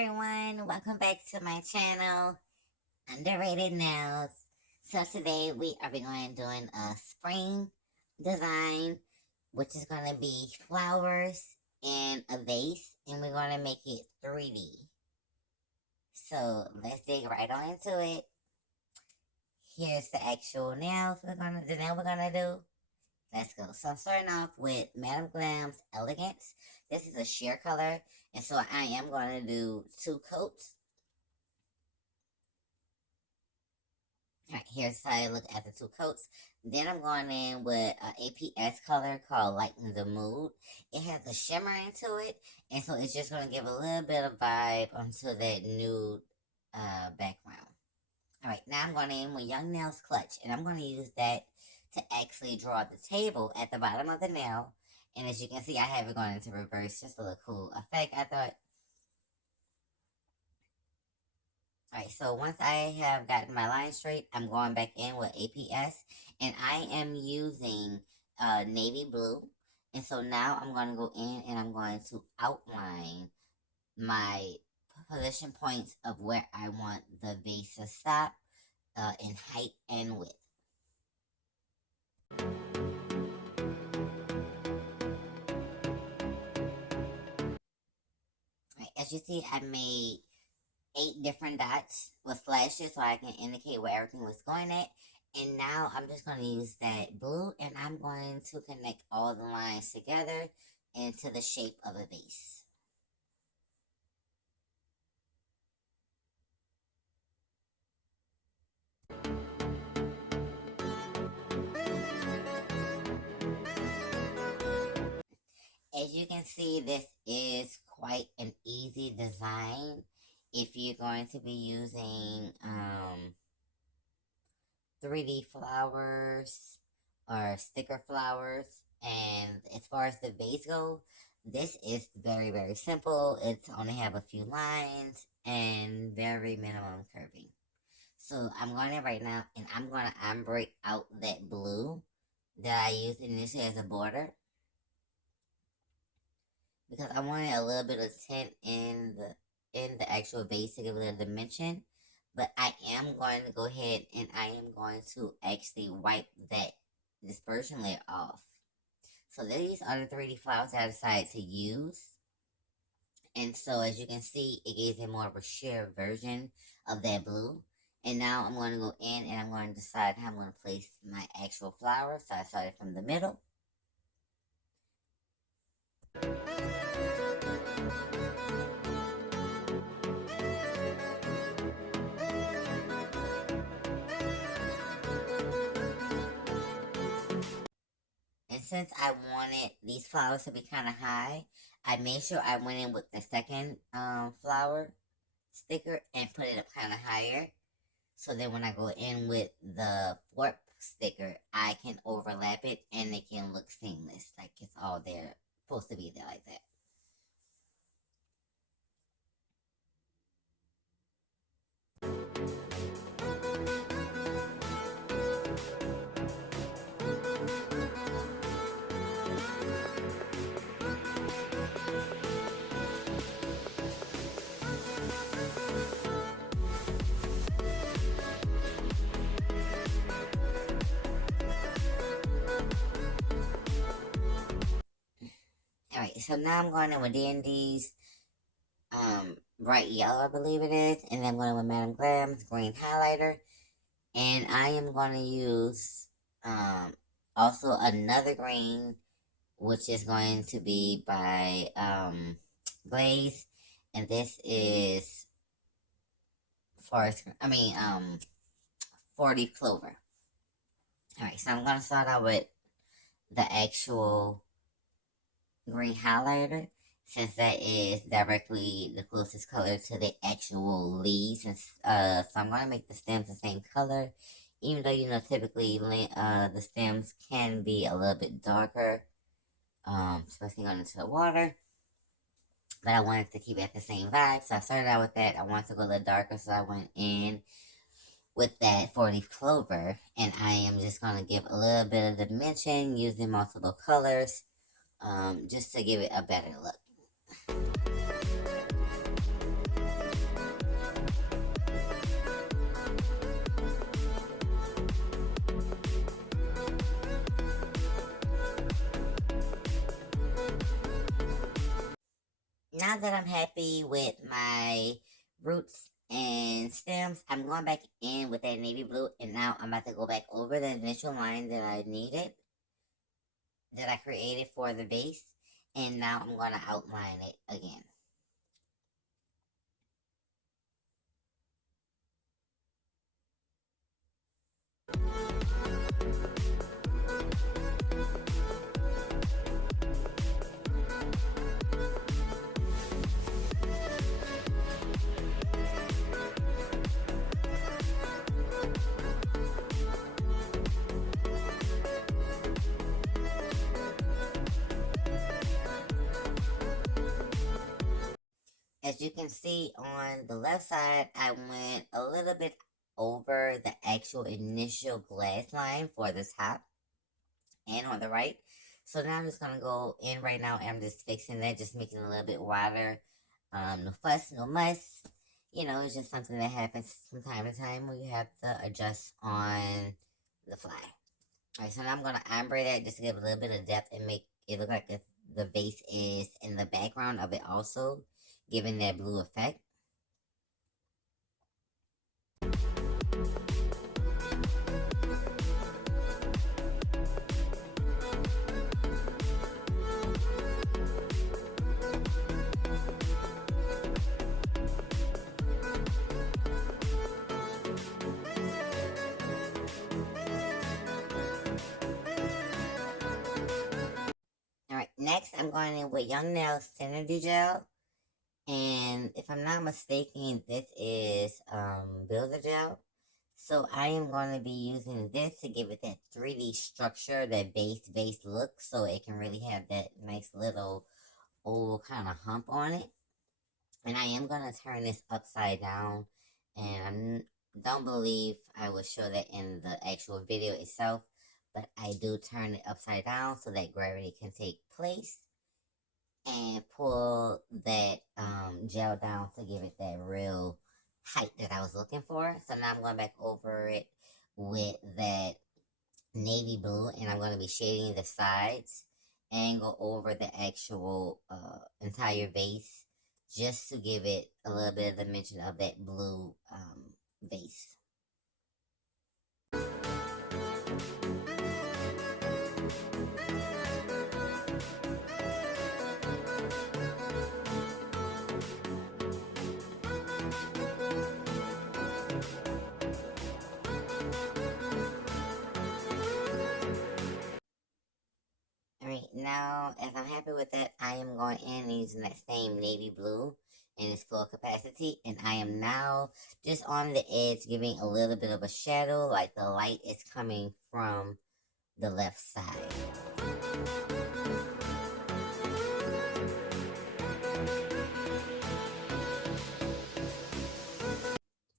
everyone, welcome back to my channel, Underrated Nails. So today we are going doing a spring design, which is going to be flowers in a vase, and we're going to make it 3D. So let's dig right on into it. Here's the actual nails the nail we're gonna do. Let's go. So I'm starting off with Madam Glam's Elegance. This is a sheer color, and so I am going to do 2 coats. Alright, here's how I look at the 2 coats. Then I'm going in with an APS color called Lighten the Mood. It has a shimmer into it, and so it's just going to give a little bit of vibe onto that nude background. Alright, now I'm going in with Young Nails Clutch, and I'm going to use that to actually draw the table at the bottom of the nail. And as you can see, I have it going into reverse, just a little cool effect, I thought. Alright, so once I have gotten my line straight, I'm going back in with APS, and I am using navy blue. And so now I'm going to go in and I'm going to outline my position points of where I want the vase to stop in height and width. Right, as you see, I made 8 different dots with slashes so I can indicate where everything was going at. And now I'm just going to use that blue, and I'm going to connect all the lines together into the shape of a vase. As you can see, this is quite an easy design if you're going to be using 3D flowers or sticker flowers. And as far as the base goes, this is very, very simple. It's only have a few lines and very minimum curving. So I'm going in right now, and I'm going to ombre out that blue that I used initially as a border, because I wanted a little bit of tint in the actual base to give a little dimension. But I am going to go ahead and I am going to actually wipe that dispersion layer off. So these are the 3D flowers that I decided to use. And so as you can see, it gives it more of a sheer version of that blue. And now I'm going to go in and I'm going to decide how I'm going to place my actual flower. So I started from the middle. And since I wanted these flowers to be kind of high, I made sure I went in with the second flower sticker and put it up kind of higher. So then when I go in with the fourth sticker, I can overlap it and it can look seamless. Like it's all there, supposed to be there like that. Alright, so now I'm going in with D&D's bright yellow, I believe it is. And then I'm going with Madam Glam's green highlighter. And I am going to use also another green, which is going to be by Glaze. And this is Forest, 40 Clover. Alright, so I'm going to start out with the actual green highlighter, since that is directly the closest color to the actual leaves. So I'm going to make the stems the same color, even though, you know, typically the stems can be a little bit darker, especially going into the water. But I wanted to keep it the same vibe, so I started out with that. I wanted to go a little darker, so I went in with that 40 Clover, and I am just going to give a little bit of dimension using multiple colors, just to give it a better look. now that I'm happy with my roots and stems, I'm going back in with that navy blue, and now I'm about to go back over the initial line that I needed, that I created for the base, and now I'm going to outline it again. As you can see on the left side, I went a little bit over the actual initial glass line for the top, and on the right. So now I'm just gonna go in right now, and I'm just fixing that, just making it a little bit wider. No fuss, no muss. You know, it's just something that happens from time to time where you have to adjust on the fly. Alright, so now I'm gonna ombre that just to give a little bit of depth and make it look like the vase is in the background of it, also giving that blue effect. Alright, next I'm going in with Young Nails Synergy Gel. And if I'm not mistaken, this is Builder Gel. So I am going to be using this to give it that 3D structure, that base look, so it can really have that nice little old kind of hump on it. And I am going to turn this upside down, and I don't believe I will show that in the actual video itself, but I do turn it upside down so that gravity can take place and pull that gel down to give it that real height that I was looking for. So now I'm going back over it with that navy blue, and I'm going to be shading the sides and go over the actual entire vase, just to give it a little bit of dimension of that blue vase. Alright, now as I'm happy with that, I am going in and using that same navy blue in its full capacity, and I am now just on the edge giving a little bit of a shadow, like the light is coming from the left side.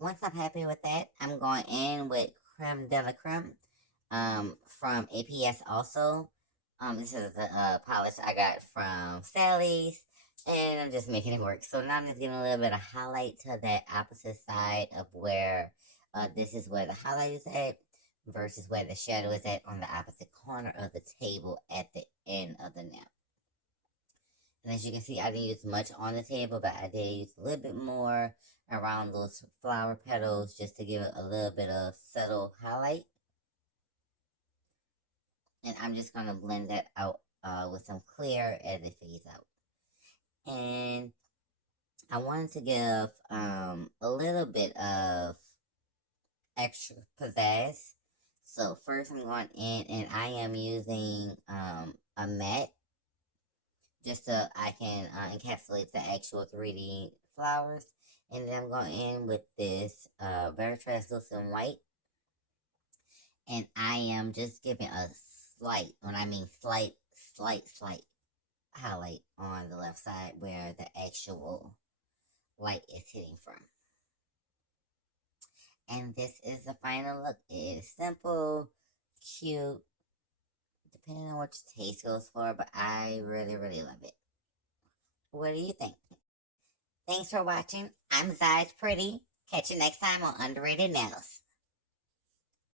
Once I'm happy with that, I'm going in with Creme de la Creme from APS also. This is the polish I got from Sally's, and I'm just making it work. So now I'm just giving a little bit of highlight to that opposite side of where this is where the highlight is at versus where the shadow is at on the opposite corner of the table at the end of the nail. And as you can see, I didn't use much on the table, but I did use a little bit more around those flower petals just to give it a little bit of subtle highlight. And I'm just going to blend that out with some clear as it fades out. And I wanted to give a little bit of extra pizzazz. So first I'm going in and I am using a matte, just so I can encapsulate the actual 3D flowers. And then I'm going in with this very translucent white. And I am just giving a slight, when I mean slight highlight on the left side where the actual light is hitting from. And this is the final look. It is simple, cute, depending on what your taste goes for, but I really, really love it. What do you think? Thanks for watching. I'm Zaj Pretty. Catch you next time on Underrated Nails.